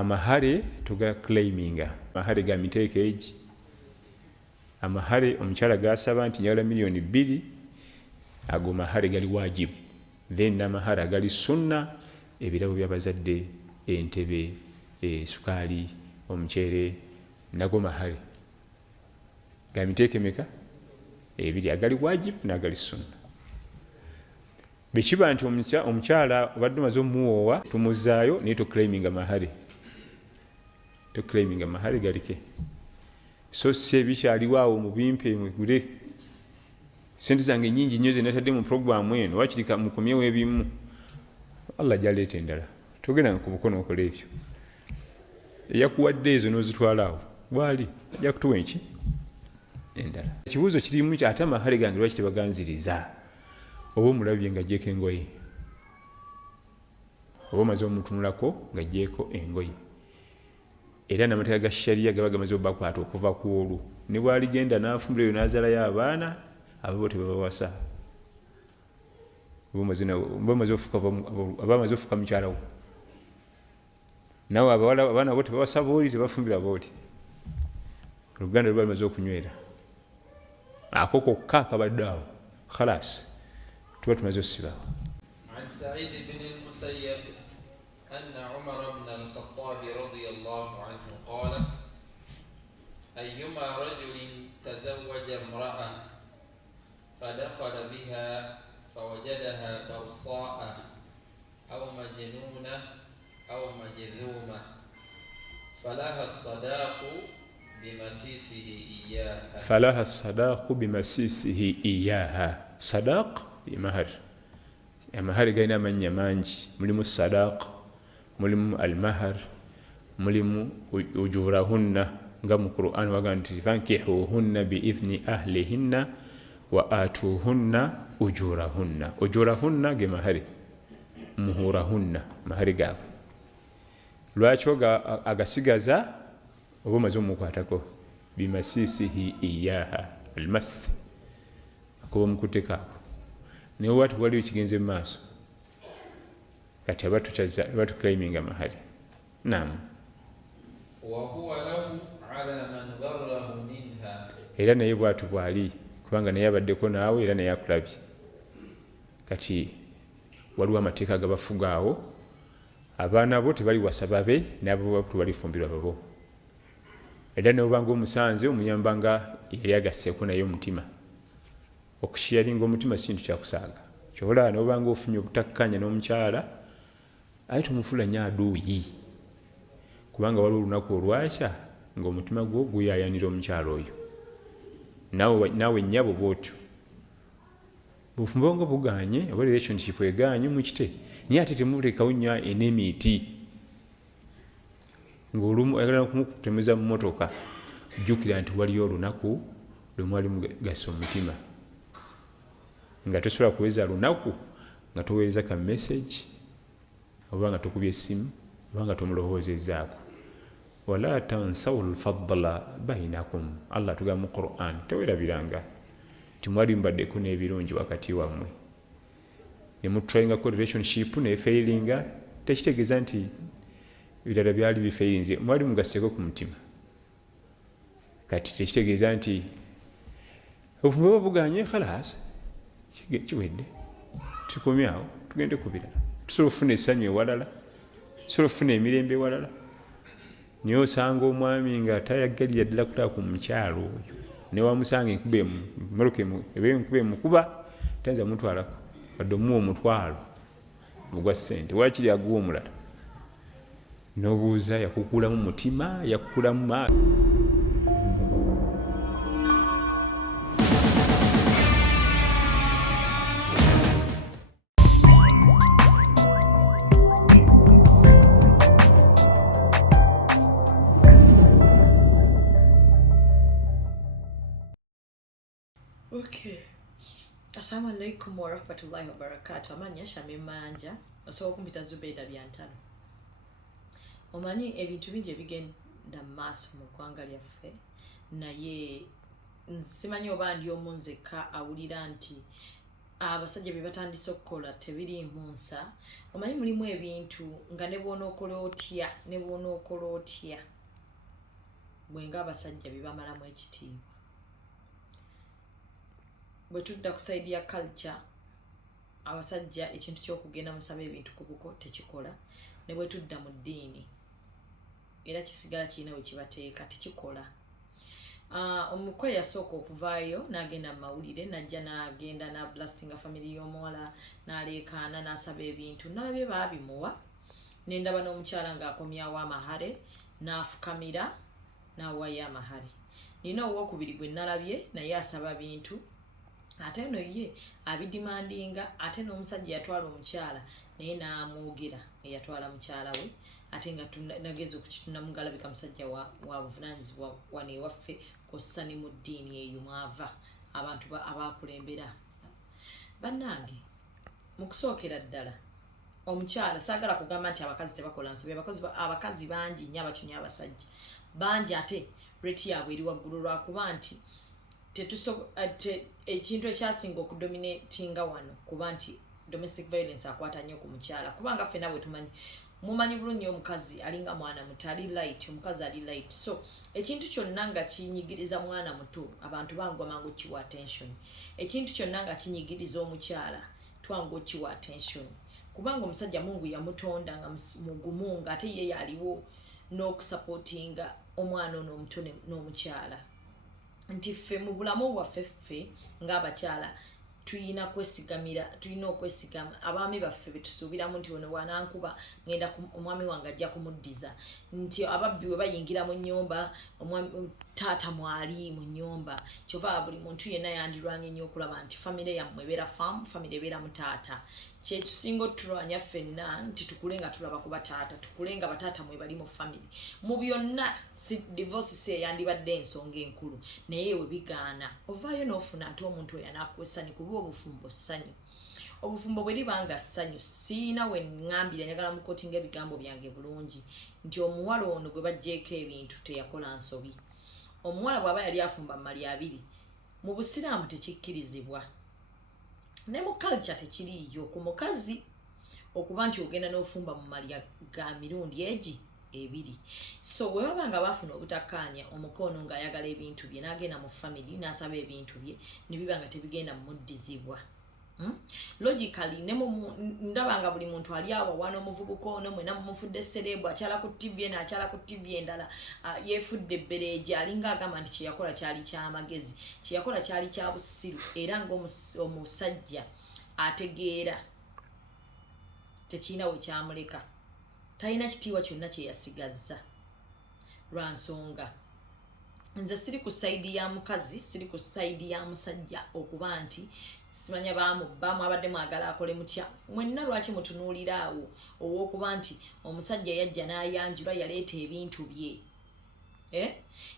amahare tuga claiminga amahare ga miteeko egi amahare omukyala gasaba nti njagala miliyoni 2 ago mahare gali wajibu then amahare agali sunna ebirabo by'abazadde entebe sukaali omuceere nago mahare ga miteeko emeka ebiri agali wajibu n'agali sunna bekiba nti omukyala obadde omaze omuwoowa tumuzaayo naye toclaiminga mahare toclaiminga mahare galike so se bikyaliwo awo mubimpe mugule sente zange nyingi nnyo zenatadde mu programu eno wakirika mukomyewo ebimu Allah jaleeta endala togenda ku bukono okola ebyo eyakuwadde ezo n'ozitwala awo bwali ajja kutuwa enki endala ekibuuzo kirimu ate amahare gange lwaki tebaganziriza oba omulabye nga ajjeeko engoye oba omaze omutunulako nga ajjeeko engoye era n'amateeka ga sharia gaba gamaze obakwata okuva ku olwo ne bwaligenda n'afumbula eyo n'azaalayo abaana abo tebabawasa abamaze ofuka mukyala wo nawe abaana bo tebawasa booli tebafumbira booli oluganda lwe balimaze okunywera ako kokka akabadde awo khalas tuba tumaze osibawo عن سعيد بن المسيب أن عمر بن الخطاب رضي الله عنه قال أيما رجل تزوج امرأة فدخل بها فوجدها بوصاء أو مجنونة أو مجذومة فلها الصداق بمسيسه إياها فلها الصداق بمسيسه إياها صداق مهر amahari galina amannya mangi mulimu sadaq mulimu almahar mulimu ujurahunna nga mu Qur'an waga nti fankihuhunna biidhni ahlihinna wa atuhunna ujurahunna ge mahari muhurahunna mahari gaabwe lwaki agasigaza oba omaze omukwatako bimasisihi iyaha almas akuba omukutekaako naye wati waliwo kigenze mu maaso kati abatuclaiminga mahari naam era naye bwatu bwali kubanga naye abaddeko naawe era naye akulabye kati waliwo amateeka agabafugaawo abaana bo tebali wasa babe nabo tebalifumbirwa babo era nebanga omusanze omuyambanga yali agasseeko naye omutima okusharinga omutima sintu kyakusaaga kyobola nobanga ofunye obutakkanya n'omukyala aye tumufuula nnyo aduuyi kubanga waliwo olunaku olwakya ng'omutima gwo guyayanira omukyala oyo naawe nnyabo bwotyo bufumba nga buganye oba relationship eganye mukite naye ate temulekawo nnyo enemiiti ng'olumu ayagala kumutemuza mu motoka jjukira nti waliyo olunaku lwe mwali mugasa omutima nga tosobola kuweza lunaku nga toweereza ka message oba nga tokubye essimu oba nga tomulowoozezaako wala tansawu lfadla bainakum Allah atugamba mu Qur'an tewerabiranga timwali mbaddeko n'ebirungi wakati wammwe ne mutryingako relationship nefailinga tekitegeeza nti ebirala byali bifairinze mwali mugasseeko ku mutima kati tekitegeeza nti obufumbo bwe buganye khalas kiwedde tukomyawo tugende ku birala tusobola okufuna essanyu ewalala tusobola okufuna emirembe ewalala naye osanga omwami nga tayagalira ddala kulaba ku mukyalo oyo newamusanga enkuba emukuba tayinza mutwalako wadde omuwa omutwalo ogwa ssente wakiri aguwa omulala n'obuuza yakukulamu mutima yakukulamu maaso Okay. Assalamu alaikum wa rahmatullahi wa barakatuh. Amanya Shamim osobola okumpita Zubeida byantalo. Omanyi ebintu bingi ebigenda maaso mu ggwanga lyaffe naye simanyi oba ndi omu nzekka awulira nti abasajja bye batandise okukola tebiriimu nsa. Omanyi mulimu ebintu nga ne bw'ona okola otya ne bw'ona okola otya bwenga abasajja bibamalamu ekitiibwa. Bwe tudda ku sayidi ya culture, abasajja ekintu ky'okugenda musaba ebintu ku buko tekikola, ne bwe tudda mu ddiini era kisigala kirina we kibateeka tekikola. Omuko yasooka okuvaayo n'agenda mu mawulire, najja n'agenda na blastinga family y'omuwala, n'aleekaana n'asaba ebintu, nalabye baabimuwa, ne ndaba n'omukyala ng'akomyawo amahare n'afukamira n'awayo amahare. Nina owookubiri gwe nalabye naye asaba bintu, ate no ye abidimandinga, ate n'omusajja yatwala omukyala naye n'amwogera eyatwala mukyala we, ate nga nageza okukitunda mugalabika musajja wa buvunaanyizibwa wano ewaffe kossa ne mu ddiini eyo mwava abantu abakulembera. Bannange, mu kusookera ddala omukyala, saagala kugamba nti abakazi tebakola nsobi, abakazi bangi nnyo abakyunya abasajja bangi, ate reti yaabwe eri waggulu lwakuba nti ekintu ekyasinga okudominatinga wano kuba nti domestic violence akwata nnyo ku mukyala, kubanga ffenna bwe tumanyi, mumanyi bulungi omukazi alinga mwana muto ali light, omukazi ali light. So ekintu kyonna nga kinyigiriza mwana muto, abantu bangwa mangu kiwa attention. Ekintu kyonna nga kinyigiriza omukyala twangu kiwa attention, kubanga omusajja Mungu yamutonda nga mugumu, nga ate ye yaliwo n'okusupportinga omwana ono omuto n'omukyala. Nti ffe mu bulamu bwaffe ffe ng'abakyala tuyina okwesigama abaami baffe betusuubiramu nti ono bwanankuba ngenda omwami wange ajja kumuddiza, nti ababbi we bayingira mu nnyumba taata mwali mu nnyumba. Kyova buli muntu yenna yandirwanya nnyo okulaba nti famire yammwe ebeera faamu, famire ebeera mu taata. Kyekisinga otulwanya ffenna nti tukule nga tulaba ku bataata, tukule nga bataata mwe bali mu famire. Mu byonna divorce si eyandibadde ensonga enkulu, naye we bigaana ovaayo n'ofuna ate omuntu oyo anaakuwa essanyu, kuba obufumbo ssanyu. Obufumbo bwe libanga ssanyu, siina we ngambira njagala mukootinga ebigambo byange bulungi nti omuwala ono gwe bajjeeko ebintu teyakola nsobi. Omuwala bw'aba yali afumba mu mali abiri, mu busiraamu tekikkirizibwa, ne mu culture tekiriiyo ku mukazi okuba nti ogenda n'ofumba mu mali ga mirundi ebiri. So bwe baba nga baafuna obutakkaanya, omukono ng'ayagala ebintu bye n'agenda mu family n'asaba ebintu bye, ne biba nga tebigenda mumuddizibwa. Logically ndaba nga buli muntu ali awo wana omuvubuka ono mwena mumufudde serebu, akyala ku TV eno akyala ku TV endala, yeefudde ebbereegi, alinga agamba nti kyeyakola kyali ky'amagezi, kyeyakola kyali kya busiru, era ng'omusajja ategeera tekirina we kyamuleka, talina kitiibwa kyonna kye yasigazza. Lwa nsonga nze siri ku sayidi ya mukazi, siri ku sayidi ya musajja okuba nti simanya bamubba mwabadde mwagala akole mutya. Mwenna lwaki mutunuulira awo ow'okuba nti omusajja yajja n'ayanjula yaleeta ebintu bye,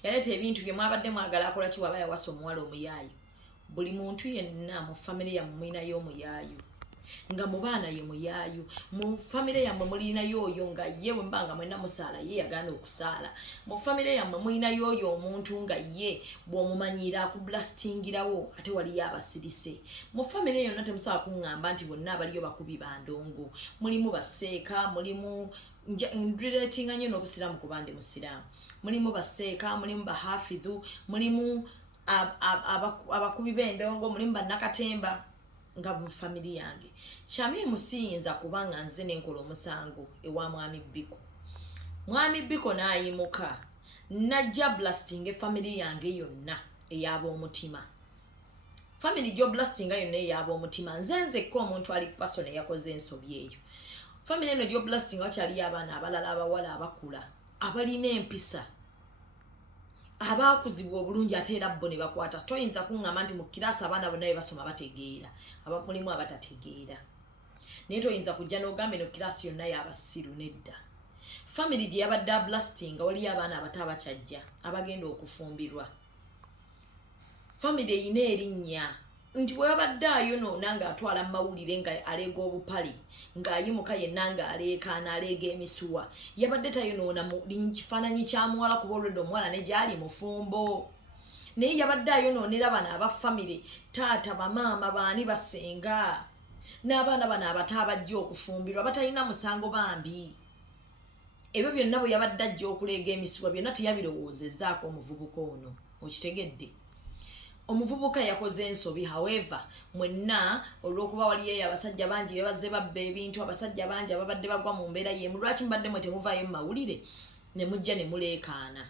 yaleeta ebintu bye, mwabadde mwagala akola ki waba yawasa omuwala omuyaayo. Buli muntu yenna mu famire yammwe mulinayo omuyaayo, nga mu baana ye muyaayo, mu famire yammwe mulinayo oyo nga ye bwe mbanga mwenna musaala ye yagaana okusaala, mu famire yammwe mulinayo oyo omuntu nga ye bw'omumanyira akublastingirawo ate waliyo abasirise. Mu famire yonna temusobola kuŋŋamba nti bonna abaliyo bakubi bandongo, mulimu baseeka, mulimu relatinga nnyo n'obusiraamu kuba ndi musiraamu, mulimu baseeka, mulimu bahafidhu, mulimu abakubi b'endongo, mulimu bannakatemba nga mu family yange. Shamim siyinza kubanga nze nenkola omusango ewa mwami Biko. Mwami Biko n'ayimuka najja blasting family yange yonna eyaba omutima. Family jo blasting yonna eyaba omutima. Nzenzeko omuntu ali person yakoze ensobi eyo. Family eno jo blasting wakyali abaana abalala abawala abakula abalina empisa, abakuzibwa obulungi ate era bo ne bakwata. Toyinza kuŋŋamba nti mu kiraasi abaana bonna basoma bategeera, mulimu abatategeera. Naye toyinza kujja n'ogamba eno kiraasi yonna y'abasiru, nedda. Family gye yabadde ablastinga waliyo abaana abato abakyajja abagenda okufumbirwa. Family eyina erinnya nti bwe yabadde ayonoona ng'atwala mu mawulire nga aleega obupale, ng'ayimuka yenna ng'aleekaana aleega emisuwa, yabadde tayonoona mu kifaananyi kya muwala kuba olwedde omuwala ne gyali mufumbo. naye yabadde ayonoonera bano aba family taata bamaama baani basenga n'abaana bano abato abajja okufumbirwa batalina musango bambi. Ebyo byonna bwe yabadde ajja okuleega emisibwa byonna teyabirowoozezaako omuvubuka ono. Okitegedde? Omuvubuka yakoze ensobi. However, mwenna olw'okuba waliyo abasajja bangi bebazze babba ebintu, abasajja bangi ababadde bagwa mu mbeera y'emu, lwaki mbadde mwe temuvaayo mu mawulire ne mujja ne muleekaana?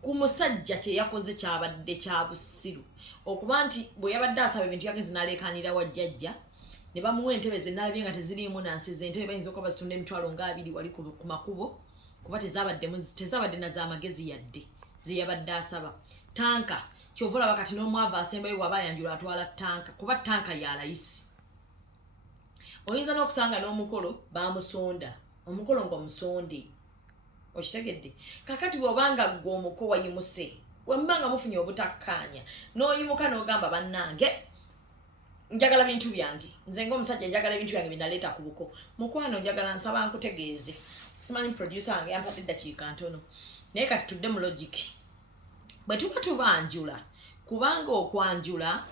Ku musajja kye yakoze kyabadde kya bussiru okuba nti bwe yabadde asaba ebintu yagenze n'aleekaanira wa jjajja ne bamuwa entebe ze n'alabye nga teziriimu nansi z'entebe bayinza okuba bazitunda emitwalo nga 20 wali ku makubo kuba tezabadde na z'amagezi yadde ze yabadde asaba. Tanka kyova olaba kati n'omwavu asembayo bw'aba ayanjula atwala tanka kuba tanka ya layisi. Oyinza n'okusanga n'omukolo bamusonda, omukolo ng'omusonde. Okitegedde? Kakati bw'obanga gwe omuko wayimuse wembanga mufunye obutakkaanya n'oyimuka n'ogamba bannange njagala bintu byange, nze ng'omusajja njagala ebintu byange binaleeta ku buko, mukwano njagala nsaba nkutegeeze. Simanyi producer wange yampadde eddakiika ntono naye kati tudde mu logic. Bwe tuba tubanjula kubanga okwanjula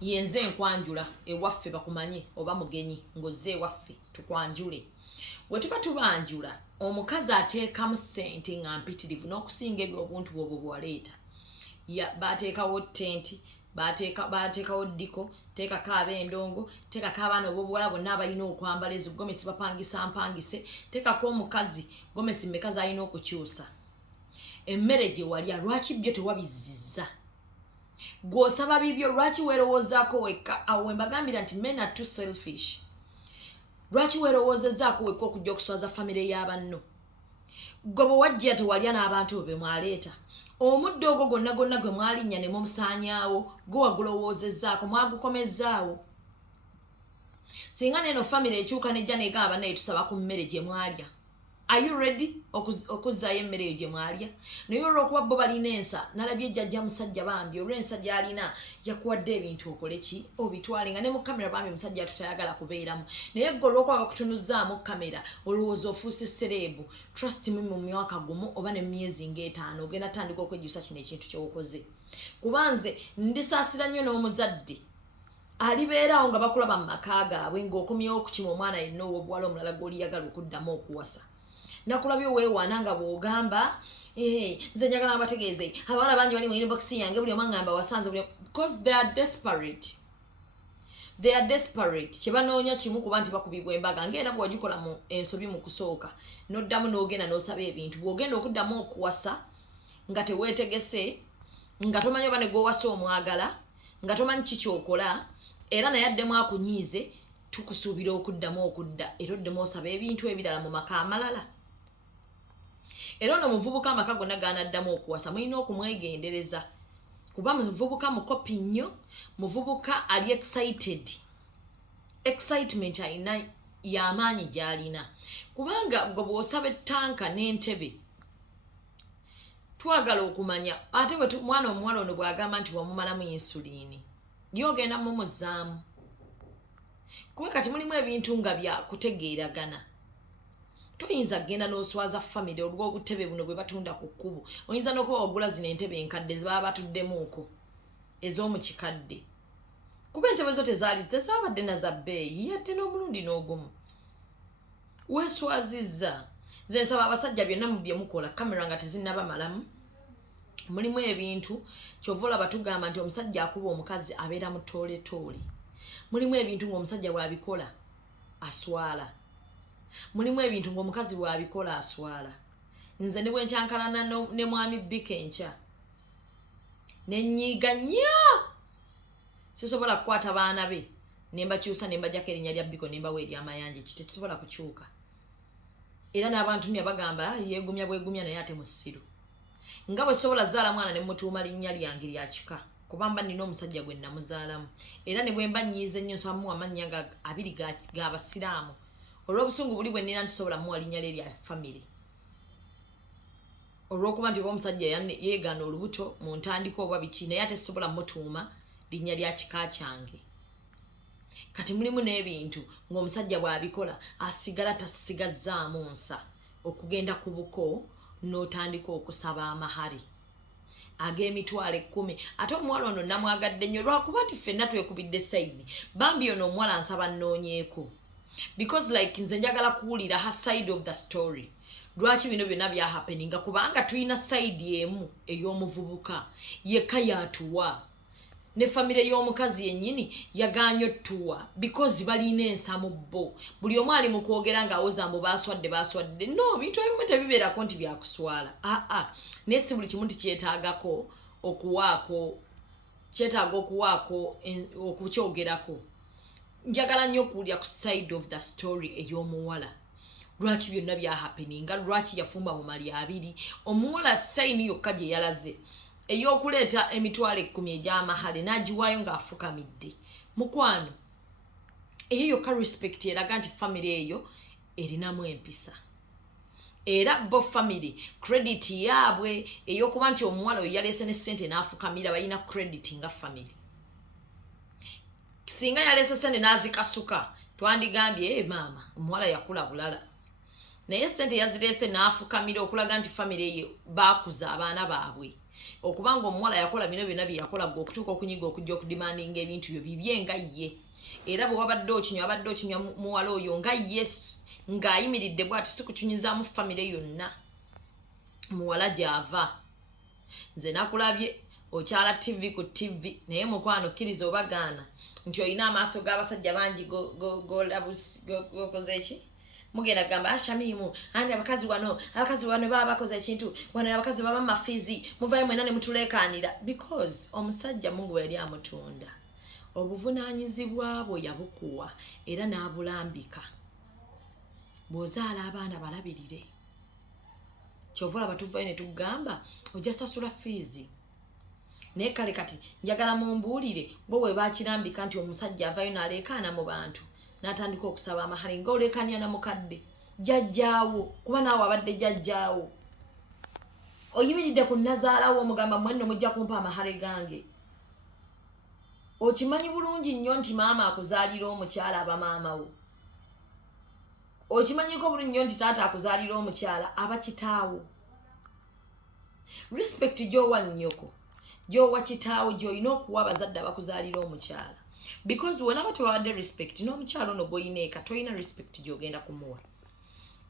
yenze enkwanjula ewaffe bakumanye oba mugenyi ng'ozze ewaffe tukwanjule. Bwe tuba tubanjula omukazi ateekamu ssente nga mpitirivu n'okusinga ebyo obuntu bw'obwo bwaleeta. Baateekawo tenti, baateekawo ddiko, teekako ab'endongo, teekako abaana ob'obuwala bonna abalina okwambala ezo gomesi bapangisa mpangise, teekako omukazi gomesi mmekazi alina okukyusa. Emmere gye walya lwaki byo tewabizizza? Gw'osaba bibyo lwaki weerowoozaako wekka? Awo mbagambira nti men are too selfish. Lwaki weerowoozezaako wekka okujja okuswaza famire y'abanno? Gwe bwe wajja tewalya n'abantu be mwaleeta. Omuddo ogwo gonna gwe mwalinnya ne mumusaanyaawo gwe wagulowoozezaako mwagukomezzaawo. Singa neno famire ekyuka nejja negamba naye tusaba ku mmere gye mwalya. Are you ready okuzzaayo emmere eyo gye mwalya? Naye olw'okuba bo balina ensa nalabye jjajja musajja bambi olw'ensa gy'alina yakuwadde ebintu okole ki? Obitwale nga ne mu kamera bambi musajja tutayagala kubeeramu. Naye gwe olw'okuba bakutunuzzaamu kamera olowooza ofuuse sereebu. Trust me mu myaka gumu oba ne myezi nga5 ogenda tandika okwejjusa kino ekintu ky'okoze. Kuba nze ndisaasira nnyo n'omuzadde alibeerawo nga bakulaba mu maka gaabwe ng'okomyewo okukima omwana yenna ow'obuwala omulala gw'oliyagala okuddamu okuwasa. Nakulabye weewaana nga bw'ogamba nze njagala mbategeeze abawala bangi bali mu inbox yange buli omu ngamba wasanze because they are desperate. Kye banoonya kimu kuba nti bakubibwa embaga ng'era bw'ogikola mu ensobi mu kusooka n'oddamu n'ogenda n'osaba ebintu bw'ogenda okuddamu okuwasa nga teweetegese nga tomanyi oba ne gw'owasa omwagala nga tomanyi ki ky'okola era naye addemu akunyiize tukusuubira okuddamu okudda era oddemu osaba ebintu ebirala mu maka amalala. Era ono muvubuka amaka gonna gaanaddamu okuwasa mulina okumwegendereza kuba muvubuka mukopi nnyo, muvubuka ali excited. Excitement alina y'amaanyi gy'alina kubanga gwe bw'osaba ettanka n'entebe twagala okumanya ate bwe mwana omuwala ono bw'agamba nti wamumalamu insuliini gy'ogenda mumuzzaamu kuba kati mulimu ebintu nga bya kutegeeragana. Toyinza kgenda n'oswaza famire olw'obutebe buno bwe batunda ku kkubo. Oyinza n'okuba wagula zino entebe enkadde ze baba batuddemuuko ez'omu kikadde kuba entebe zo tezaabadde na za bbeeyi yadde n'omulundi n'ogumu. Weeswazizza. Nze nsaba abasajja byonna mu bye mukola kamera nga tezinnabamalamu mulimu ebintu kyova olaba tugamba nti omusajja akuba omukazi abeera mu tooletoole. Mulimu ebintu ng'omusajja bw'abikola aswala. Mulimu ebintu ng'omukazi bw'abikola aswala. Nze ne bwe nkyankalana ne mwami Biko enkya ne nnyiiga nnyo sisobola kukwata baana be ne mbakyusa ne mbajjako erinnya lya Biko ne mbawa ery'amayanja tekisobola kukyuka. Era n'abantu ne bagamba yeegumya bwegumya naye ate musiru. Nga bwe sobola zaala mwana ne mutuuma linnya lyange lya kika kuba mba nina omusajja gwe namuzaalamu era ne bwe mba nnyiize nnyo nsoba muwa amannya abiri g'abasiraamu olw'obusungu buli bwe nnina ntisobola muwa linnya lye lya famire olw'okuba nti oba omusajja yeegaana olubuto mu ntandika oba biki naye ate sisobola mutuuma linnya lya kika kyange. Kati mulimu n'ebintu ng'omusajja bw'abikola asigala tasigazzaamu nsa okugenda ku buko n'otandika okusaba amahari. ag'emitwalo 10 ate omuwala ono namwagadde nnyo lwakuba nti ffenna twekubidde sayidi bambi ono omuwala nsaba nnoonyeeko because like nze njagala kuwulira her side of the story lwaki bino byonna byahappeninga kubanga tulina sayidi emu ey'omuvubuka yekka yatuwa ne famire y'omukazi yennyini yagaanyo tuwa because balina ensamu bo buli omu ali mu kwogera ng'awoza mbu baswadde no bintu ebimu tebibeerako nti byakuswala naye si buli kimu tikyetaagako kyetaaga okuwaako okukyogerako njagala nnyo okuwulira ku side of the story ey'omuwala lwaki byonna byahappeninga lwaki yafumba mu mali abiri omuwala sayini yokka gye yalaze ey'okuleeta emitwalo 10 egy'amahale n'agiwaayo ng'afukamidde mukwano eyo yokka respect eraga nti famire eyo erinamu empisa era bo famire credit yaabwe ey'okuba nti omuwala oyo yaleese ne ssente n'afukamira balina credit nga famire singa yaleese ssente n'azikasuka twandigambye maama omuwala yakula bulala naye ssente yazireese n'afukamira okulaga nti famire ye baakuza abaana baabwe okubanga omuwala yakola bino byonna bye yakola gwe okutuuka okunyiga okujja okudimandinga ebintu byo bibye nga ye era bwe wabadde okinywa muwala oyo nga ye ng'ayimiridde bw'ati si kukinyizaamu famire yonna muwala gy'ava nze nakulabye okyala tv ku tv naye mukwano kkiriza obagaana nti olina amaaso g'abasajja bangi gokoze eki mugenda gamba Shamim andi abakazi wano baba bakoze ekintu wano abakazi baba mafizi muvayo mwena ne mutulekanira because omusajja Mungu yali amutunda obuvunaanyizibwa bwo yabukuwa era n'abulambika bw'ozaala abaana balabirire kyovula batuvayo ne tugamba ojja sasula fiizi naye kale kati njagala mumbuulire bo bwe bakirambika nti omusajja avayo n'aleekaana mu bantu n'atandika okusaba amahale ng'oleekanya na mukadde jjajjaawo kuba naawe abadde jjajjaawo oyimiridde ku nazaalawo omugamba mwenno mujja kumpa amahale gange okimanyi bulungi nnyo nti maama akuzaalira omukyala aba maamawo okimanyiko bulungi nnyo nti taata akuzaalira omukyala aba kitaawo respect gy'owa nnyoko gy'owa kitaawo gy'olina okuwa abazadde abakuzaalira omukyala because whenever tuwadde respect n'omukyala ono gw'olina eka tolina respect gy'ogenda kumuwa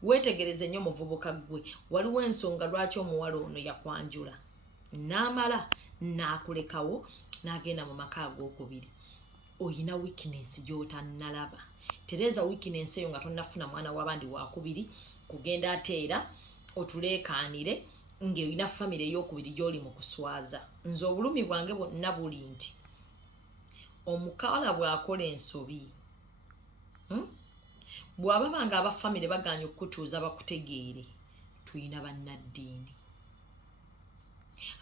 weetegereze nnyo muvubuka gwe waliwo ensonga lwaki omuwala ono yakwanjula n'amala n'akulekawo n'agenda mu maka ag'okubiri oyina weakness gy'otannalaba tereza weakness eyo nga tonnafuna mwana w'abandi wakubiri kugenda ateera otuleekaanire ng'olina famire ey'okubiri gy'oli mu kuswaza nze obulumi bwange bwonna buli nti omukawala bw'akola ensobi bw'aba banga abafamire baganya okukutuuza bakutegeere tulina bannaddiini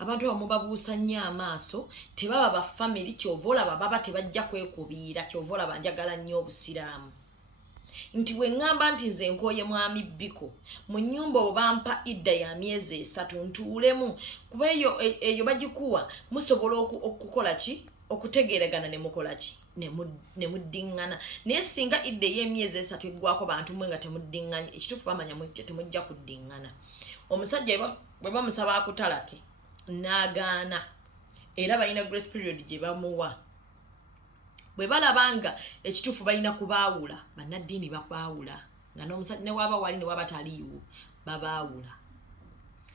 abantu abamu babuusa nnyo amaaso tebaba bafamiri kyova olaba baba tebajja kwekubiira kyova olaba njagala nnyo obusiraamu nti bwe ŋŋamba nti nze nkooye mwami Biko mu nnyumba obwo bampa idda ya myezi 3 ntuulemu kuba eyo bagikuwa musobola okukola ki okutegeeragana ne mukola ki ne muddiŋŋana naye singa idda ey'emyezi 3 eggwako bantu mwe nga temuddiŋŋanye ekituufu bamanya temujja kuddiŋŋana omusajja bwe bamusaba akutalake n'agaana era balina grace period gye bamuwa bwe balabanga ekituufu balina kubaawula bannaddiini babaawula nga n'omusajja ne waba wali ne waba taliiwo babaawula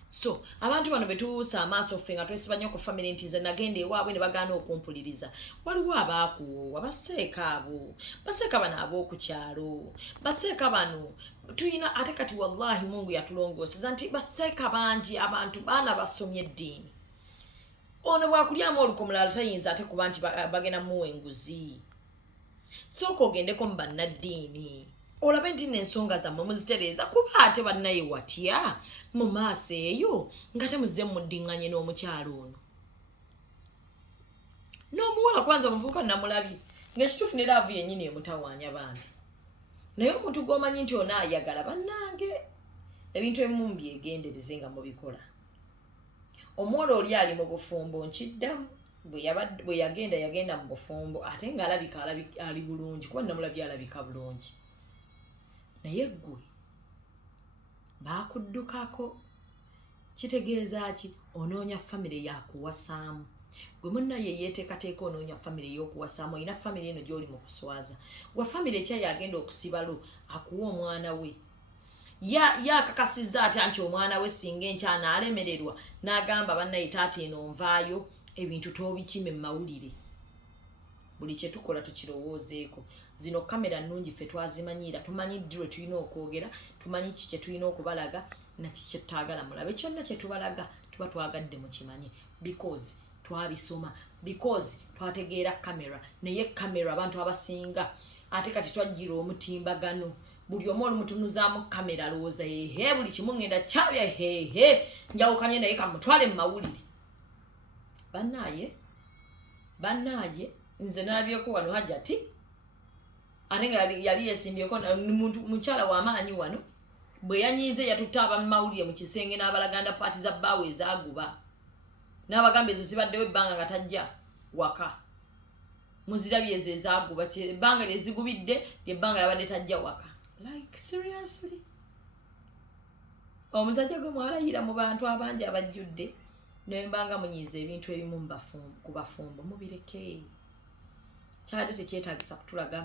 so abantu bano betubuusa amaaso ffe nga twesiba nnyo ku famire nti nze nagenda ewaabwe ne bagaana okumpuliriza waliwo abaakuwoowa baseeka bano ab'okukyalo baseeka bano tuyina ate kati wallahi Mungu yatulongooseza nti baseeka bangi abantu baana basomye eddiini ono bwakulyamu olukomulala tayinza ate kuba nti bagenda muwa enguzi sooka ogendeko mu bannaddiini olabe nti n'ensonga zammwe muzitereeza kuba ate bannaye watya mu maaso eyo nga temuzze muddiŋŋanye n'omukyalo ono n'omuwala kwanza omuvubuka namulabye ng'ekituufu ne laavu yennyini emutawaanya baami naye omuntu gw'omanyi nti ono ayagala bannange ebintu ebimu mbyegendereze nga mubikola omuwala oli ali mu bufumbo nkiddamu bwe yagenda mu bufumbo ate ng'alabika ali bulungi kuba namulabye alabika bulungi naye ggwe baakuddukako kitegeeza ki onoonya family yakuwasaamu gwe munnaye yeeteekateeka onoonya family y'okuwasaamu olina family eno gy'oli mu kuswaza wa family ekya yagenda okusibalo akuwa omwana we yakakasizza atya nti omwana we singa enkyana alemererwa n'agamba bannaye taata eno nvaayo ebintu toobikime mu mawulire buli kye tukola tukirowoozeeko zino kamera nnungi ffe twazimanyira tumanyi ddi lwe tulina okwogera tumanyi ki kye tulina okubalaga naki kye tutaagala mulabe kyonna kye tubalaga tuba twagadde mu kimanyi because twabisoma because twategeera kamera naye kamera abantu abasinga ate kati twajjira omutimbagano buli omu olumutunuzaamu kamera alowooza hehe buli kimu ngenda kyabya hehe njawukanye naye kamutwale mu mawulire bannaaye nze nalabyeko wano hajati ate nga yali yesimbyeko mukyala w'amaanyi wano bwe yanyiize yatutta abamawulire mu kisenge n'abalaganda paati za bbaawe ezaaguba n'abagamba ezo zibaddewo ebbanga nga tajja waka muzirabye ezo ezaaguba ebbanga lyezigubidde lyebbanga lyabadde tajja waka like seriously omusajja gwe mwalayira mu bantu abangi abajjudde nembanga munyiiza ebintu ebimu ku bafumbo mubireke kyade tekyetaagisa kutulaga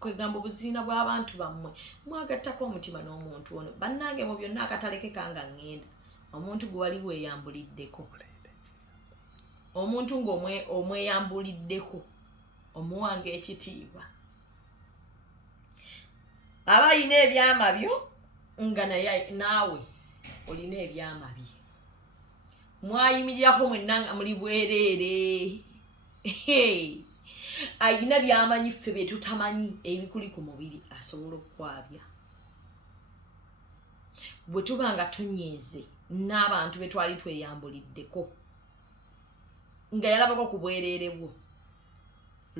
kwegamba obuzirina bw'abantu bammwe mwagattako omutima n'omuntu ono bannange mu byonna akatalekekanga ngenda omuntu gwe wali weeyambuliddeko omuntu ng'omweyambuliddeko omuwanga ekitiibwa aba alina ebyama byo nga naawe olina ebyama bye mwayimirirako mwenna muli bwereere ayina byamanyi ffe bye tutamanyi ebikuli ku mubiri asobola okukwabya bwe tuba nga tunyiize n'abantu be twali tweyambuliddeko nga yalabako ku bwereere bwo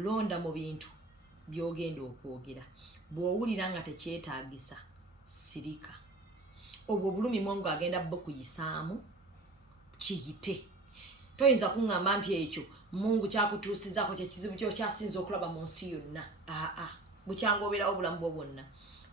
londa mu bintu by'ogenda okwogera bw'owulira nga tekyetaagisa sirika obwo bulumi mongo agenda bukuyisaamu kiyite toyinza kuŋŋamba nti ekyo mungu kyakutuusizaako kyekizibu kyo kyasinza okulaba mu nsi yonna bukyangooberawo obulamu bwo bwonna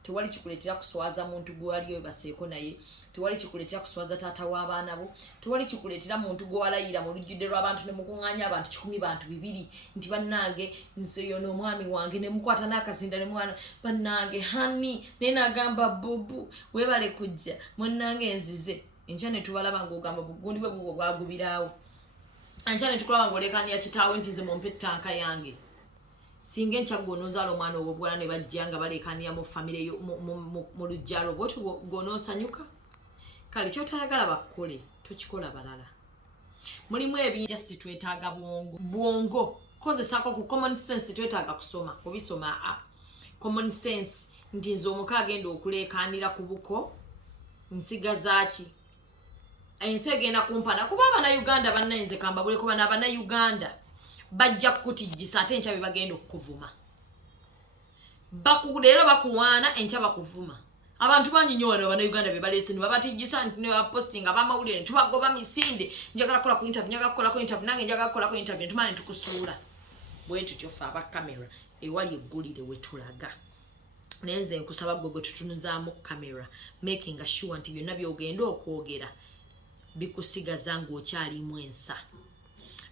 tewali kikuleetera kuswaza muntu gwe wali obaseeko naye tewali kikuleetera kuswaza taata w'abaana bo tewali kikuleetera muntu gwe walayira mu lujjudde lw'abantu ne mukuŋŋaanya abantu 100 bantu 200 nti bannange nze yono omwami wange ne mukwata n'akazinda ne mwana bannange hani naye n'agamba bubu weebale kujja munnange enzize enkya ne tubalaba ng'ogamba bugundi bwe bubwo bwagubiraawo enkya ne tukulaba ng'olekaniya kitaawe nti nze mumpe ettanka yange singa enkya gw'onoozaala omwana ow'obwala ne bajja nga baleekaniya mu famire mu lujjalo bwoti gw'onoosanyuka kale kyotayagala bakkole tokikola balala mulimu ebintu just twetaaga bwongo kozesako ku common sense tetwetaaga kusoma kubisoma common sense nti nze omuka agenda okuleekanira ku buko nsiga zaaki ensi egenda kumpana kuba abannayuganda bannayinze kamba buleko bana abannayuganda bajja kukutijjisa ate enkya be bagenda okukuvuma leero bakuwaana enkya bakuvuma abantu bangi nnyo wano abannayuganda be baleese ne babatijjisa ne bapostinga abamawulire ne tubagoba misinde njagala kukola ku interview njagala kukola ku interview nange njagala kukola ku interview tumala ne tukusuula bwe tutyo ffe aba kamera ewali eggulire we tulaga naye nze nkusaba gwe tutunuzaamu kamera making sure nti byonna byogenda okwogera bikusigaza ng'okyalimu ensa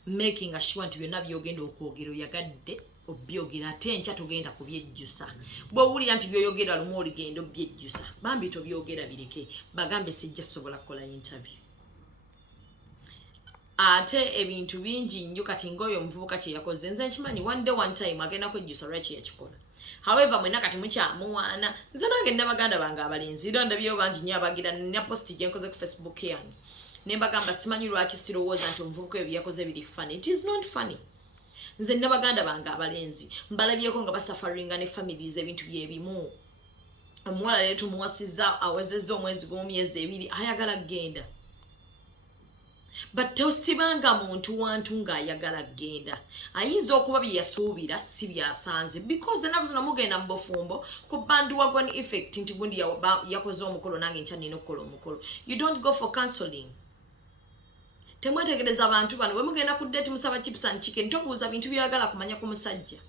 making sure nti byonna byogenda okwogera oyagadde obyogera ate enkya togenda kubyejjusa bw'owulira nti byoyogera lumu oligenda obyejjusa bambi tobyogera bireke bagambe sijja sobola kukola interview ate ebintu bingi nnyo kati ng'oyo omuvubuka kye yakoze nze nkimanyi one day one time agenda kwejjusa lwaki yakikola however mwena kati mukyamuwaana nze nange nnabaganda bange abalenzi era ndabyewo bangi nnyo abagira nina posti gye nkoze ku Facebook yange ne mbagamba simanyi lwaki sirowooza nti omuvubuka ebyo byakoze biri funny. It is not funny. Nze nnabaganda bange abalenzi mbalabyeko nga basafaringa ne families ebintu byebimu omuwala leero tumuwasizza awezezza omwezi gw'emyezi 2 ayagala kgenda but tosibanga muntu wantu ng'ayagala kgenda ayinza okuba bye yasuubira si byasanze because ennaku zino mugenda mu bufumbo ku bandwagon effect nti gundi yakoze omukolo nange nkya nina okukola omukolo. You don't go for counseling. Temwetegereza abantu bano bwe mugenda ku date musaba chips and chicken tobuuza bintu byagala kumanya ku musajja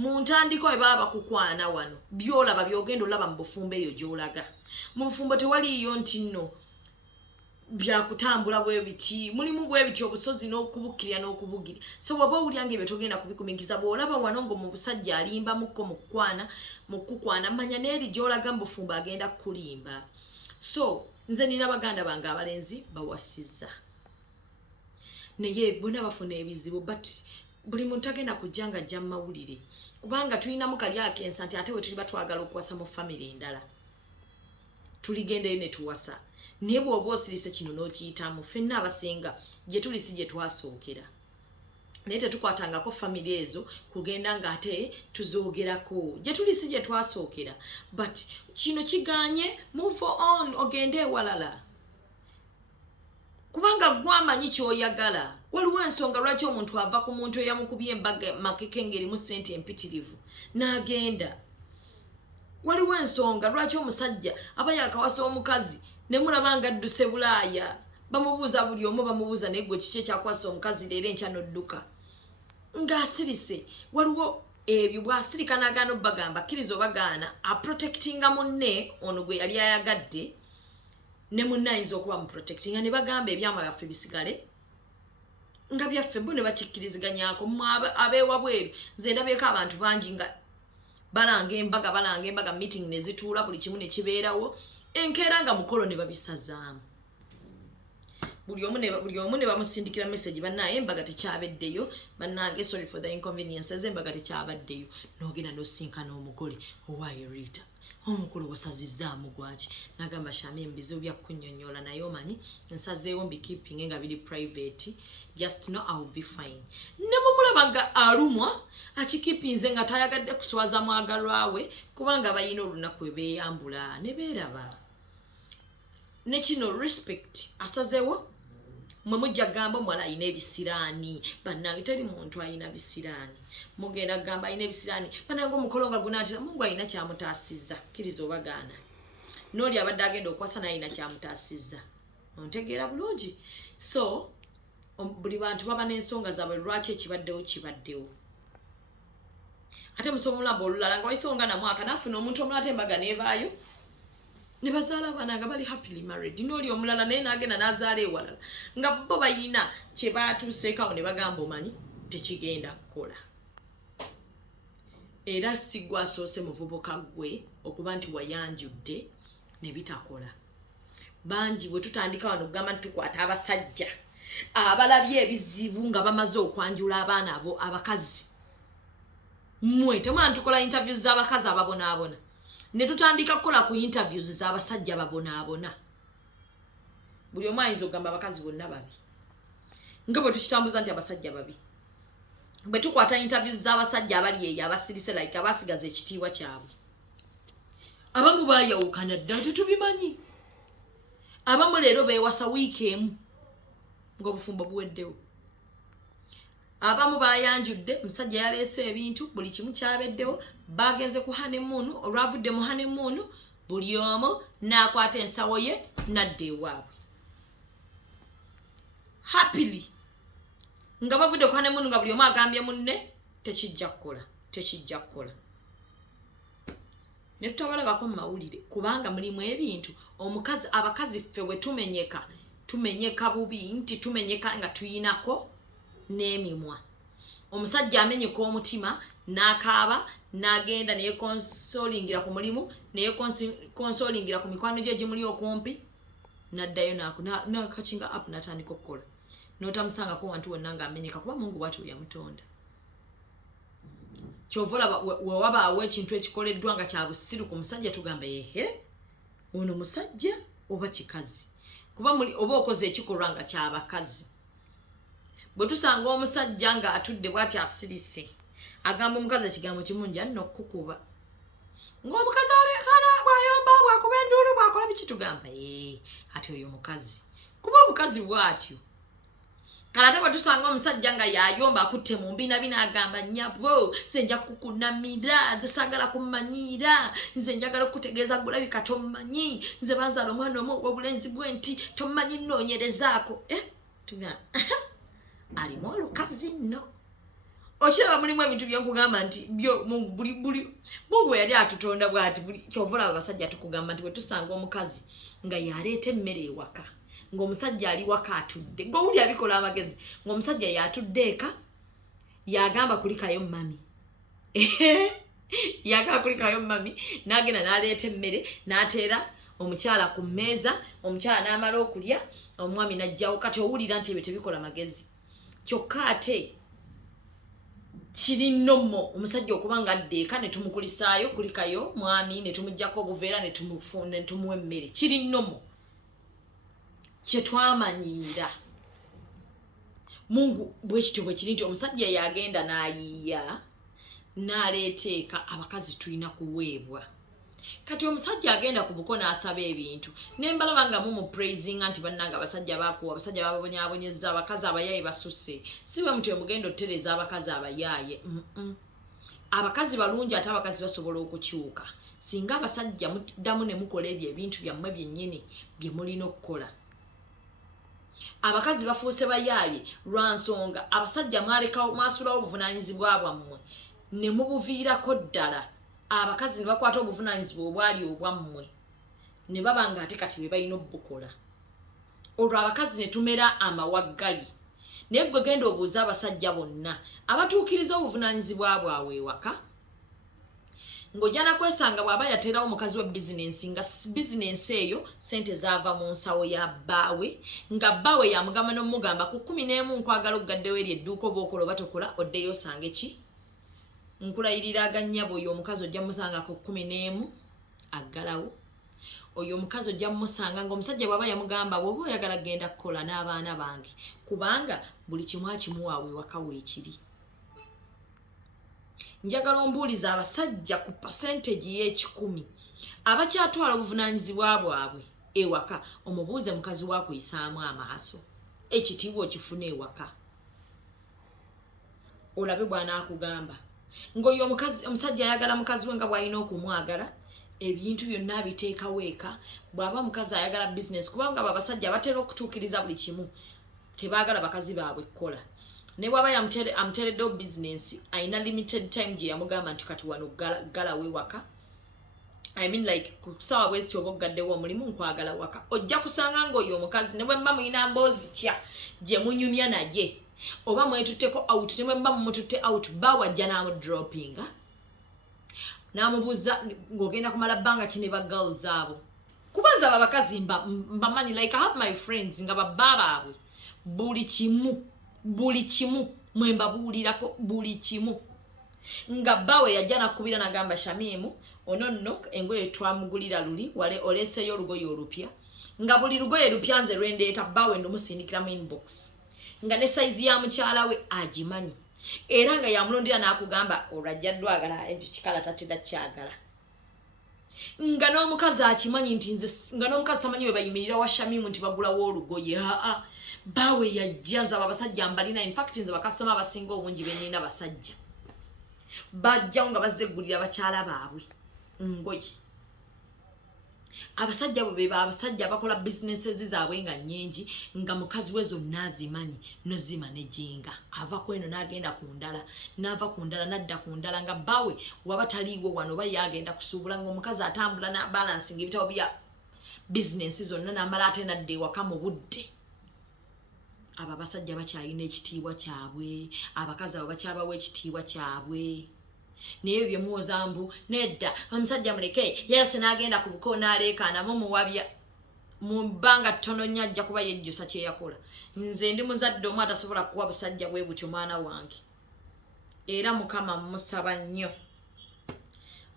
mu ntandiko baba bakukwana wano byolaba byogenda olaba mu bufumbo eyo gyolaga mu bufumbo tewaliyo nti nno byakutambula bwe biti mulimu bwe biti obusozi n'okubukirya n'okubugiri so waba ulyange betogenda kubikumingiza bwolaba wano ngo mu busajja alimba mukko mukukwana manya neri gyolaga mu bufumbo agenda kulimba so nze nina baganda bange abalenzi bawasiza naye bona bafuna ebizibu but buli muntu agenda kujjanga ajja mu mawulire kubanga tulinamu kali akensa nti ate we tuli batwagala okuwasa mu famire endala tuligendeyo ne tuwasa naye bw'oba osirise kino n'okiyitamu ffenna abasinga gye tuli si gye twasookera naye tetukwatangako famire ezo kugenda ng'ate tuzoogerako gye tuli si gye twasookera but kino kiganye move on ogende ewalala kubanga gwamanyi kyoyagala waliwo ensonga lwaki omuntu ava ku muntu eyamukubye embaga makeke ngerimu ssente empitirivu n'agenda waliwo ensonga lwaki omusajja aba yakawasa omukazi ne mulaba nga adduse Bulaaya bamubuuza buli omu bamubuuza naye gwe kiki ekyakwasa omukazi leero enkya n'odduka ng'asirise waliwo ebyo bw'asirika n'agaana obbagamba kkiriza obagaana aprotectinga munne ono gwe yali ayagadde ne munne ayinza okuba muprotectinga ne bagamba ebyama byaffe bisigale nga byaffe bo ne bakikkiriziganyako abeewabweru nze ndabyeko abantu bangi nga balanga embaga meeting ne zituula buli kimu ne kibeerawo enkeera nga mukolo ne babisazaamu buli omu ne bamusindikira message bannaye embaga tekyabeddeyo bannange sorry for the inconveniences embaga tekyabaddeyo n'ogenda n'osinkana omugole owaayo Rita omukulu wasazizaamu gwaki nagamba Shamim bizibu bya kunnyonnyola naye omanyi nsazeewo mbikeeping nga biri private just know I will be fine ne mumulaba nga alumwa akikipinze nga tayagadde kuswaza mwagalwa we kubanga bayina olunaku ebeeyambula ne beeraba ne kino respect asazeewo mwe mujja gamba mwala ayina ebisiraani bannange teri muntu ayina bisiraani mugenda gamba ayina ebisiraani bannange omukolo nga gunaatira Mungu ayina kyamutaasizza kkiriza obagaana n'oli abadde agenda okwasa naye ayina kyamutaasizza ontegeera bulungi so buli bantu baba n'ensonga zaabwe lwaki kibaddewo ate musomulamba olulala nga wayisonga namwaka naafuna omuntu omulala ate embaga neevaayo ne bazaala abaana nga bali happily married n'oli omulala naye n'agenda n'azaala ewalala nga bo bayina kye baatuuseekawo ne bagamba omanyi tekigenda kukola era si gwe asoose muvubuka gwe okuba nti wayanjudde ne bitakola bangi bwe tutandika wano okugamba nti tukwata abasajja abalabye ebizibu nga bamaze okwanjula abaana abo abakazi mmwe temula ntukola interviews z'abakazi ababonaabona ne tutandika kukola ku interviews z'abasajja babonaabona buli omu ayinza okugamba abakazi bonna babi nga bwe tukitambuza nti abasajja babi bwe tukwata interviews z'abasajja abali eyo abasirise like abasigaza ekitiibwa kyabwe abamu baayawukana ddala tetubimanyi abamu leero beewasa wiiki emu ng'obufumbo buweddewo abamu bayanjudde musajja yaleese ebintu buli kimu kyabeddewo bagenze ku honeymoon olwavudde mu honeymoon buli omu n'akwata ensawo ye nadda ewaabwe happily nga bavudde ku honeymoon nga buli omu agambye munne tekijja kukola ne tutabalabako mu mawulire kubanga mulimu ebintu abakazi ffe bwe tumenyeka bubi nti tumenyeka nga tuyinako n'emimwa omusajja amenyeka omutima n'akaaba n'agenda naye konsolingira ku mulimu naye konsolingira ku mikwano gye gimuli okumpi n'addayo n'akakinga apu n'atandika okukola n'otamusangako wantu wonna ng'amenyeka kuba Mungu bw'ati we yamutonda kyova olaba wewabaawo ekintu ekikoleddwa nga kya busiru ku musajja tugamba ehe ono musajja oba kikazi kuba oba okoze ekikolwa nga kyabakazi bwe tusanga omusajja nga atudde bw'ati asirise agamba omukazi ekigambo kimungi alina okukukuba ng'omukazi aleekana bw'ayomba bw'akuba enduulu bw'akola biki tugamba ati oyo mukazi kuba obukazi bw'atyo kale ate bwe tusanga omusajja nga yayomba akutte mu mbinabina agamba nnyabo nze nja kukunamira nze saagala kummanyiira nze njagala okukutegeeza gulabika tommanyi nze banzaala omwana omu w'obulenzi bwe nti tommanyi nnoonyerezaako tugamba alimu olukazi nno Okyaba mulimu ebintu by'okugamba nti byo Mungu yali atutonda bw'ati buli kyovola abasajja tukugamba nti bwe tusanga omukazi nga yaleeta emmere ewaka ng'omusajja ali waka atudde gowuli abikola amagezi ng'omusajja yatudde eka yagamba kulikayo mami yagamba kulikayo mami n'agenda n'aleeta emmere n'ateera omukyala ku mmeeza omukyala n'amala okulya omwami n'ajjawo kati owulira nti ebyo tebikola magezi kyokka ate kiri nnomo omusajja okuba nga adde eka ne tumukulisaayo kulikayo mwami ne tumuggyako obuveera ne tumuwa emmere kiri nnomo kye twamanyiira Mungu bwekityo bwe kiri nti omusajja yagenda n'ayiiya n'aleeta eka abakazi tulina kuweebwa kati omusajja agenda ku Buko n'asaba ebintu nembalaba nga mu praising anti bannanga abasajja bakuwa abasajja babonyabonyezza abakazi abayaaye basusse si bwe mutwe mugenda ottereza abakazi abayaaye abakazi balungi ate abakazi basobola okukyuka singa abasajja muddamu ne mukola ebintu byammwe byennyini bye mulina okukola abakazi bafuuse bayaaye lwa nsonga abasajja mwasulawo obuvunaanyizibwa bwammwe ne mubuviirako ddala abakazi ne bakwata obuvunaanyizibwa obwali obwammwe ne baba nga ate kati be balina obukola olwo abakazi ne tumera amawaggali naye gwe genda obuuza abasajja bonna abatuukiriza obuvunaanyizibwa bwabwe ewaka ng'ojja kwesanga bw'aba yateerawo omukazi wa bizinensi nga bizinensi eyo sente zaava mu nsawo ya bbaawe nga bbaawe yamugamba n'omugamba ku 11 nkwagala okugaddewo eri edduuka oba okola oba tokola oddeyo osange ki nkulayirira agannyabo oyo omukazi ojja musanga ku 11 aggalawo oyo omukazi ojja musanga ng'omusajja bw'aba yamugamba bw'oba oyagala genda kukola n'abaana bange kubanga buli kimu akimuwaawe ewaka weekiri njagala ombuuliza abasajja ku percentage y'ekikumi abakyatwala obuvunaanyizibwa bwabwe ewaka omubuuze mukazi wakuyisaamu amaaso ekitiibwa okifuna ewaka olabe bw'anaakugamba ng'oyo omusajja ayagala mukazi we nga bw'alina okumwagala ebintu byonna abiteekawo eka bw'aba mukazi ayagala bizinesi kubanga abo abasajja batera okutuukiriza buli kimu tebaagala bakazi baabwe kukola ne bw'aba amuteereddewo bizinesi alina limited time gye yamugamba nti kati wano galawo ewaka I mean like kusaawa bwezi oba ogaddewo omulimu nkwagala waka ojja kusanga ng'oyo omukazi ne bwe mba mulina mboozi tya gye munyumya naye oba mwetutteko out ne bwe mba mumututte out bba wajja n'amudropinga n'amubuuza ng'ogenda kumala bbanga ki ne ba girls abo kubanza abo abakazi mbamanyi like I have my friends nga babba baabwe buli kimu mwe mbabuulirako buli kimu nga bbawe yajja nakubira nagamba Shamim ono nno engoye twamugulira luli wale oleseyo olugoye olupya nga buli lugoye lupya nze lwendeeta bbawe ndomusindikira mu inbox nga ne size ya mukyala we agimanyi era nga yamulondera n'akugamba olwajja ddwagala ekyo kikala tatera kyagala nga n'omukazi akimanyi nti nze nga n'omukazi tamanyi we bayimirira wa Shamim nti bagulawo olugoye baawe yajja nze abasajja mbalina in fact nze bakasitoma abasinga obungi benina basajja bajjawo nga bazeggulira bakyala baabwe ngoye abasajja bo beba abasajja abakola businesses zaabwe nga nnyingi nga mukazi we zonna azimanyi nozima ne jinga ava kweno n'agenda ku ndala n'ava ku ndala n'adda ku ndala nga bbawe waba taliiwo wano oba yagenda kusuubula ng'omukazi atambula na balancing ebitabo bya bizinensi zonna n'amala ate nadda ewaka mu budde abo abasajja bakyalina ekitiibwa kyabwe abakazi abo bakyabawo ekitiibwa kyabwe naye bye muwoza mbu nedda omusajja muleke yesu n'agenda ku Buko n'aleekaana mumuwabya mu bbanga ttono nnyo ajja kuba yejjusa kye yakola nze ndi muzadde omu atasobola kuwa busajja bwe butyo mwana wange era Mukama musaba nnyo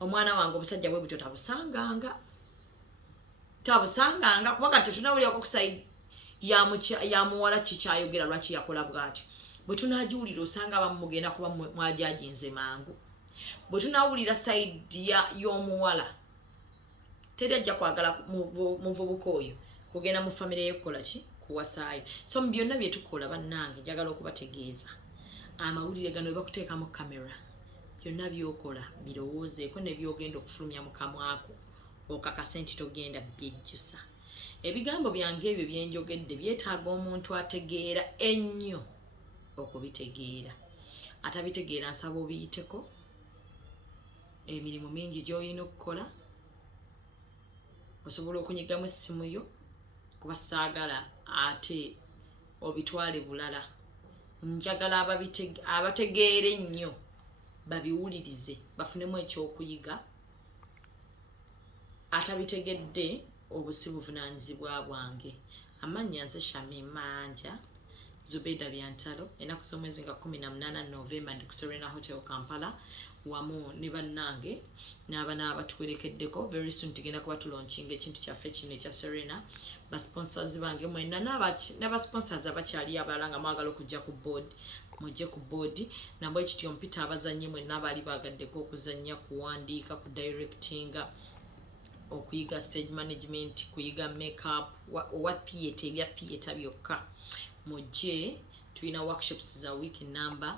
omwana wange obusajja bwe butyo tabusanganga kuba kati tunawulirako ku side ya muwala kikyayogera lwaki yakola bw'atyo bwe tunagiwulira osanga abamu mugenda kuba mwajajinze mangu bwe tunawulira sayidi y'omuwala teri ajja kwagala muvubuka oyo kugenda mu famire y'ekukola ki kuwasaayo so mu byonna bye tukola bannange njagala okubategeeza amawulire gano bwe bakuteeka mu kamera byonna by'okola birowoozeeko ne byogenda okufulumya mu kamwako okakase nti togenda byejjusa ebigambo byange ebyo byenjogedde byetaaga omuntu ategeera ennyo okubitegeera atabitegeera nsaba obiyiteko emirimu mingi gy'olina okukola osobola okunyigamu essimu yo kuba saagala ate obitwale bulala njagala abategeere ennyo babiwulirize bafunemu ekyokuyiga atabitegedde obusi buvunaanyizibwa bwange amannya nze Shamim Manja Zubeida Byantalo ennaku z'omwezi nga 18 November ndi ku Serena Hotel Kampala wamu ne bannange n'abana abatuwerekeddeko very soon tugenda kuba tulaunchinga ekintu kyaffe kino ekya Serena basponsors bange mwenna n'abasponsors abakyali abalala nga mwagala okujja ku board mujje ku board nabwe ekityo mpita abazannyi mwenna abaali bagaddeko okuzannya kuwandiika ku directinga okuyiga stage management kuyiga makeup owa theatre ebya theatre byokka mujje tulina workshops za week number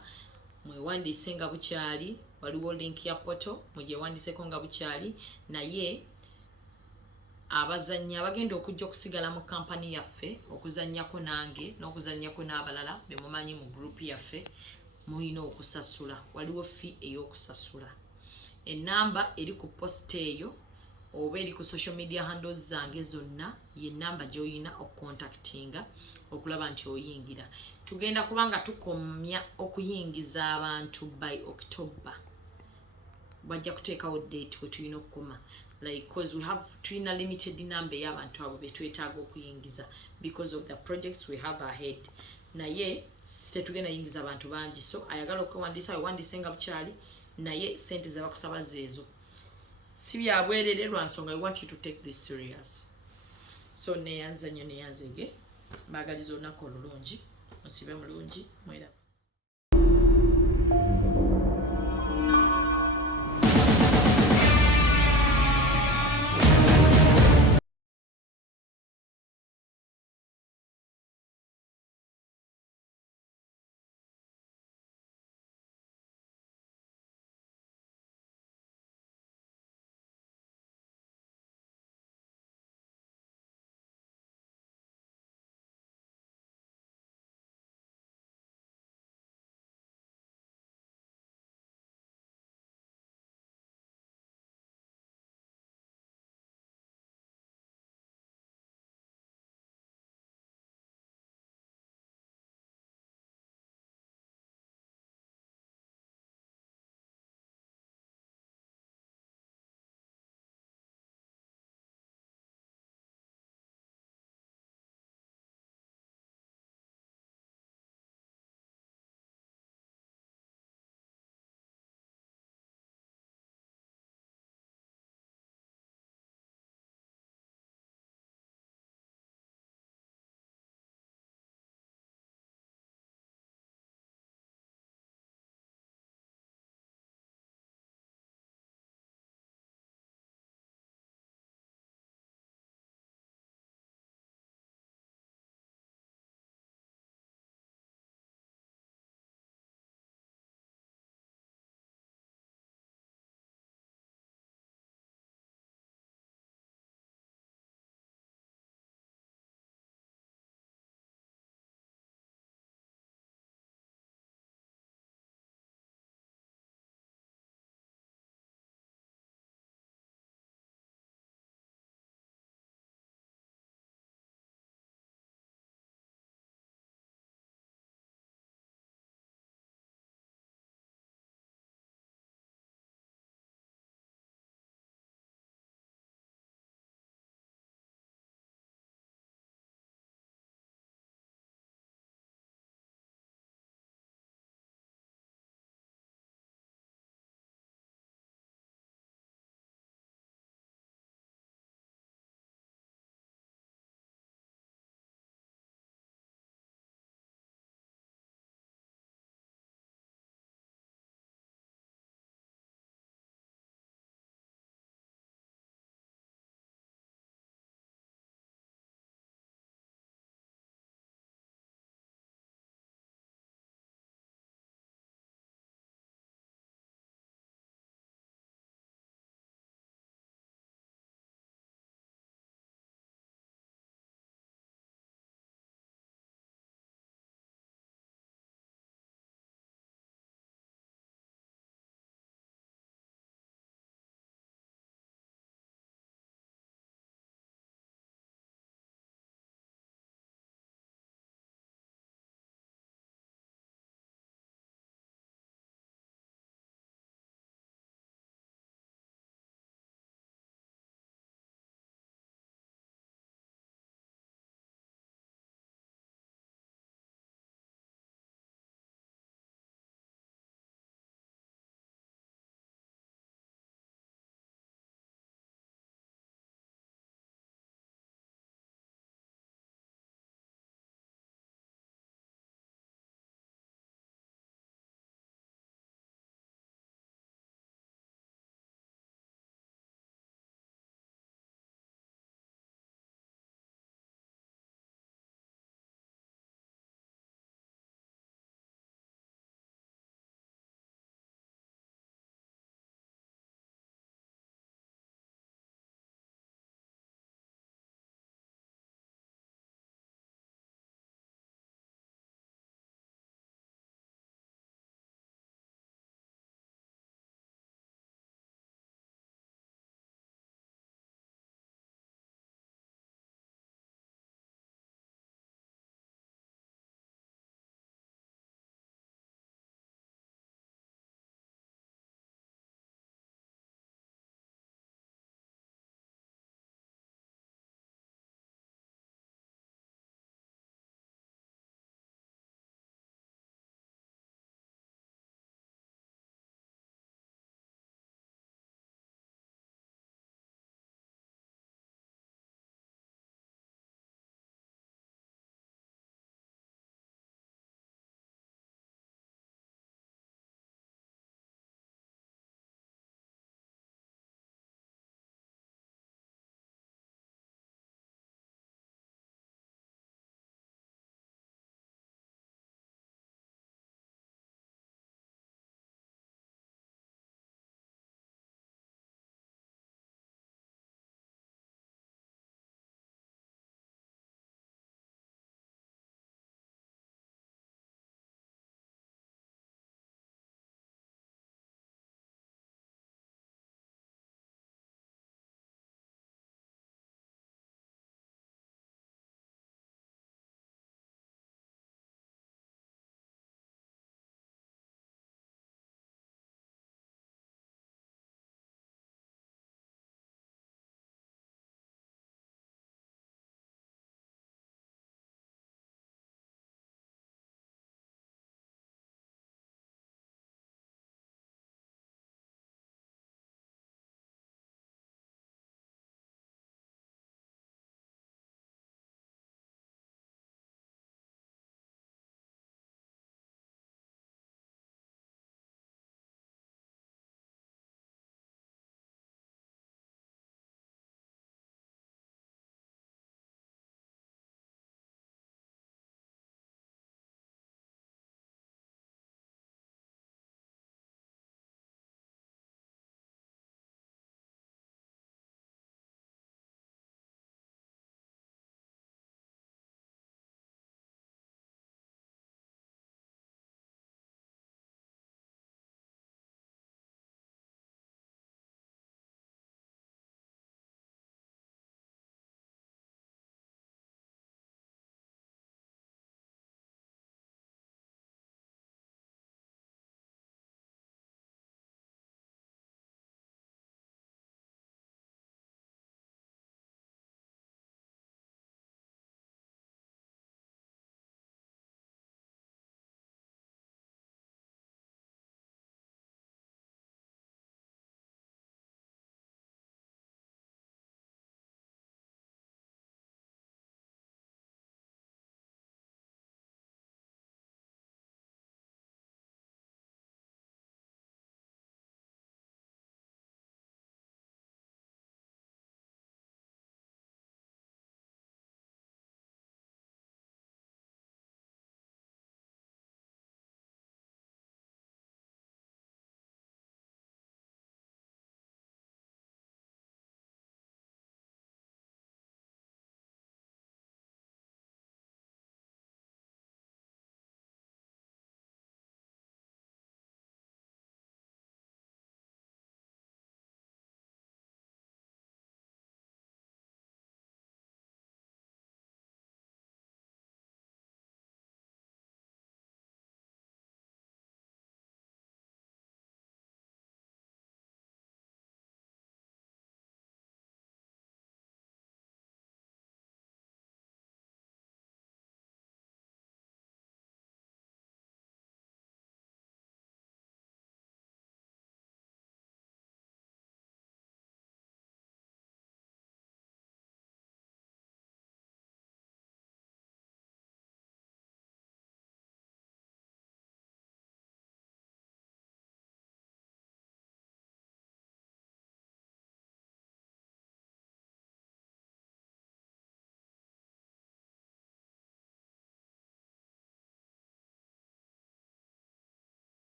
mwewandiise nga bukyali waliwo link ya poto mujje wandiseko nga bukyali naye abazannya abagenda okujja okusigala mu kampani yaffe okuzannyako nange n'okuzannyako n'abalala bemumanyi mu group yaffe muyina okusasula waliwo fee ey'okusasula enamba eri ku post eyo oba eri ku social media handles zange zonna ye namba gy'oyina okucontactinga okulaba nti oyingira tugenda kubanga tukomya okuyingiza abantu by October bajja kuteekawo date we tulina okukoma like because we have tulina limited number y'abantu abo betwetaaga okuyingiza because of the projects we have ahead naye tetugenda yingiza abantu bangi so ayagala okuwandiisa wandise nga bukyali naye sente zabakusaba zeezo si byabwerere lwa nsonga I want you to take this serious so neyanza nnyo neyanzege baagaliza olunaku olulungi musibe mulungi mwera